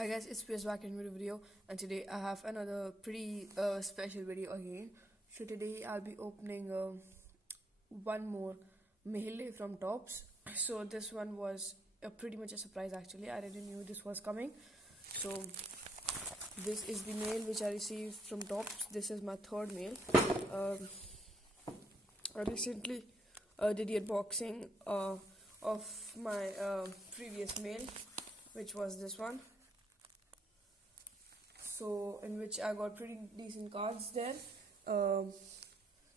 Hi guys, it's PS back in with a video, and today I have another pretty special video again. So today I'll be opening one more mail from Tops. So this one was pretty much a surprise actually. I didn't know this was coming. So this is the mail which I received from Tops. This is my third mail. I recently did the unboxing of my previous mail, which was this one. So in which I got pretty decent cards there.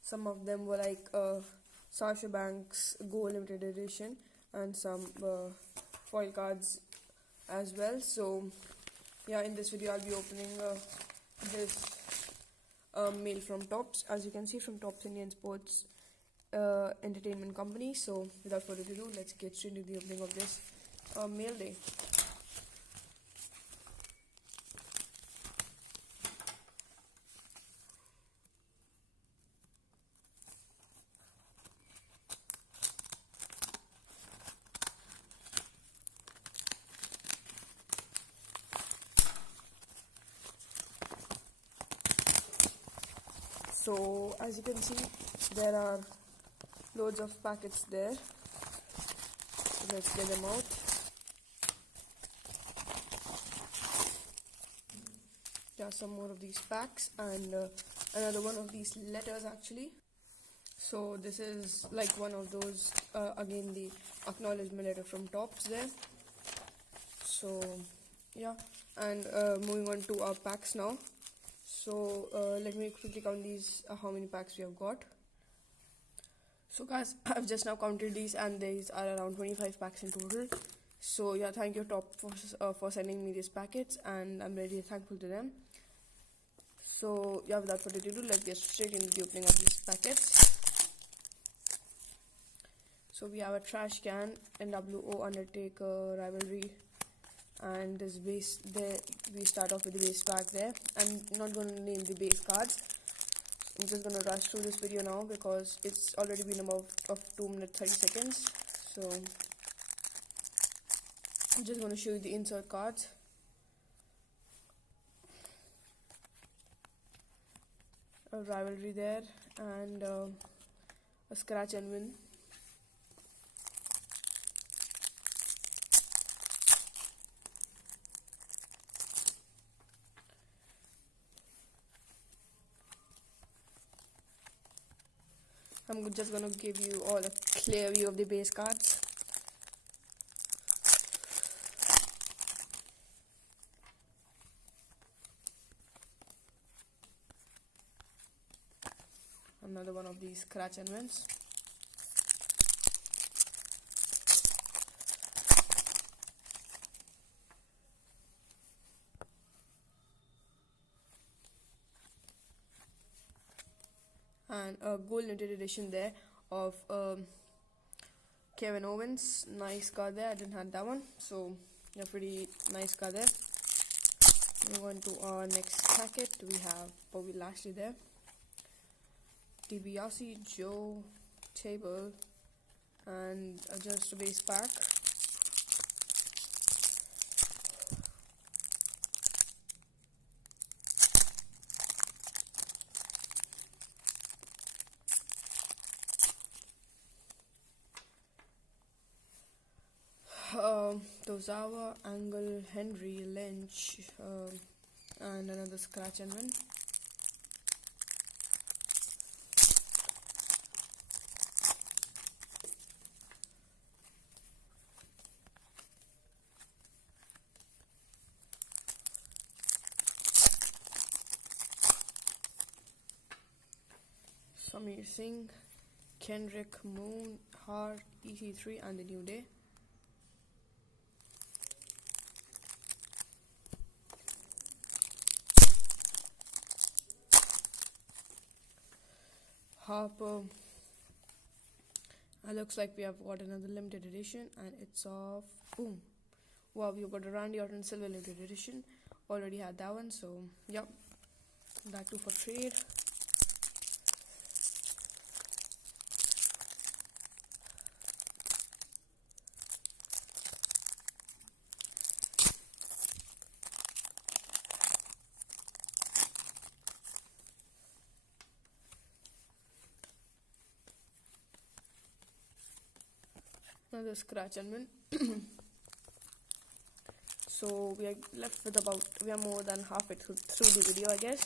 Some of them were like Sasha Banks Go Limited Edition and some foil cards as well. So yeah, in this video I'll be opening this mail from Tops. As you can see, from Tops Indian Sports Entertainment Company. So without further ado, let's get straight into the opening of this mail day. So as you can see, there are loads of packets there. So let's get them out. There are some more of these packs and another one of these letters actually. So this is like one of those, again the acknowledgement letter from Tops there. So yeah, and moving on to our packs now. So let me quickly count these, how many packs we have got. So guys, I've just now counted these and these are around 25 packs in total. So yeah, thank you Top for sending me these packets, and I'm really thankful to them. So yeah, without further ado, let's get straight into the opening of these packets. So we have a trash can, NWO Undertaker rivalry, and this base there. We start off with the base pack there. I'm not going to name the base cards. I'm just going to rush through this video now because it's already been about 2 minutes 30 seconds. So I'm just going to show you the insert cards. A rivalry there and a scratch and win. I'm just going to give you all a clear view of the base cards. Another one of these scratch and wins. And a gold limited edition there of Kevin Owens. Nice card there. I didn't have that one, so yeah, pretty nice card there. Moving on to our next packet, we have Bobby Lashley there, DiBiase, Joe, Table, and just a base pack. Tozawa, Angle, Henry, Lynch, and another scratch and win. Samir Singh, Kendrick, Moon, Hart, EC3, and the New Day. Harper. It looks like we have got another limited edition, and it's of boom. Wow, we've got a Randy Orton Silver limited edition. Already had that one, so yep, that too for trade. Another scratch and win. So we are left with we are more than halfway through the video, I guess.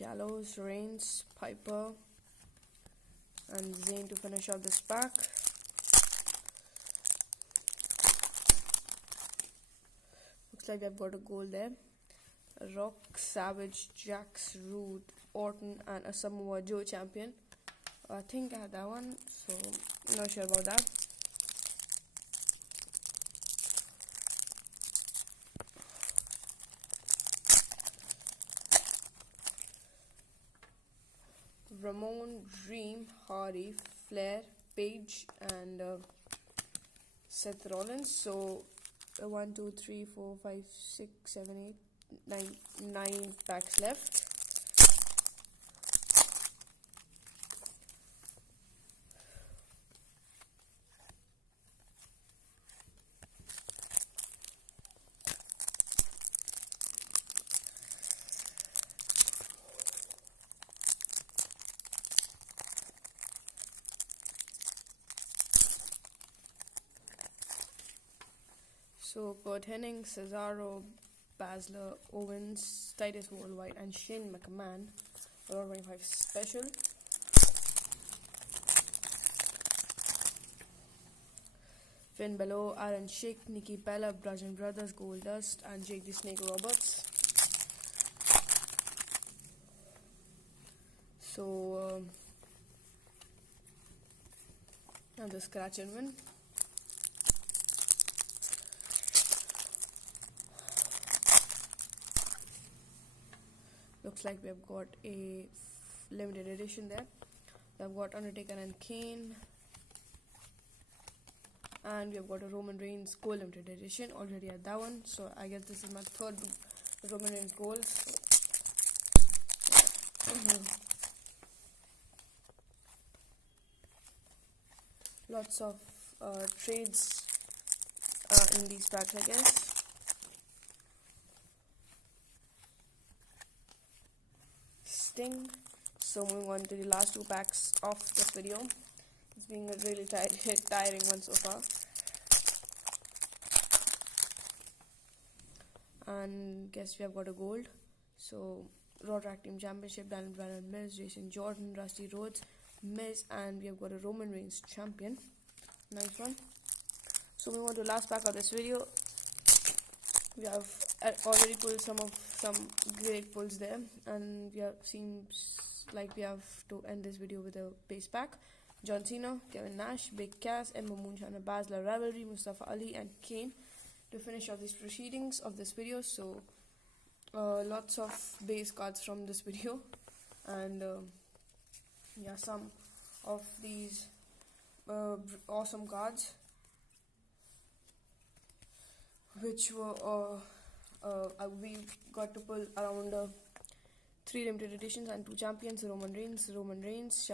Gallows, Reigns, Piper, and Zayn to finish off this pack. Looks like they've got a goal there. Rock, Savage, Jax, Roode, Orton, and a Samoa Joe champion. I think I had that one, so I'm not sure about that. Ramon, Dream, Hardy, Flair, Page, and Seth Rollins. So 1, 2, 3, 4, 5, 6, 7, 8, 9 packs left. So Kurt Hennig, Cesaro, Baszler, Owens, Titus Worldwide, and Shane McMahon, Raw 25 special. Finn Balor, Aaron Sheik, Nikki Bella, Bludgeon Brothers, Goldust, and Jake the Snake Roberts. So another scratch and win. Looks like we have got a limited edition there. We have got Undertaker and Kane, and we have got a Roman Reigns Gold limited edition. Already had that one, so I guess this is my third Roman Reigns Gold. So. Lots of trades in these packs, I guess. So moving on to the last two packs of this video. It's been a really tiring one so far. And guess we have got a gold. So Raw Tag Team Championship, Daniel Bryan, Miz, Jason Jordan, Rusty Rhodes, Miz, and we have got a Roman Reigns champion. Nice one. So moving on to the last pack of this video. We have already pulled some great pulls there, and seems like we have to end this video with a base pack. John Cena, Kevin Nash, Big Cass, Emma Moonshine, Baszler Rivalry, Mustafa Ali, and Kane to finish off these proceedings of this video. So lots of base cards from this video, and yeah, some of these awesome cards, which were we got to pull around 3 limited editions and 2 champions: Roman Reigns,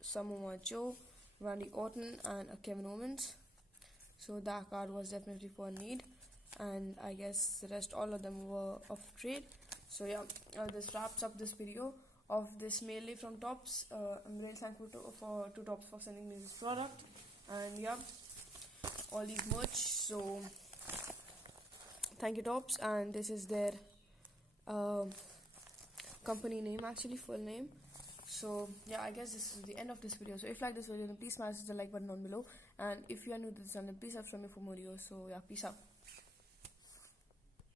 Samoa Joe, Randy Orton, and Kevin Owens. So that card was definitely for need, and I guess the rest, all of them were of trade. So yeah, this wraps up this video of this mainly from Tops. I'm really thankful to Tops for sending me this product, and yeah, all these merch. So thank you, Tops. And this is their company name, actually, full name. So yeah, I guess this is the end of this video. So if you like this video, then please smash the like button down below, and if you are new to this channel, please subscribe me for more videos. So yeah, peace out.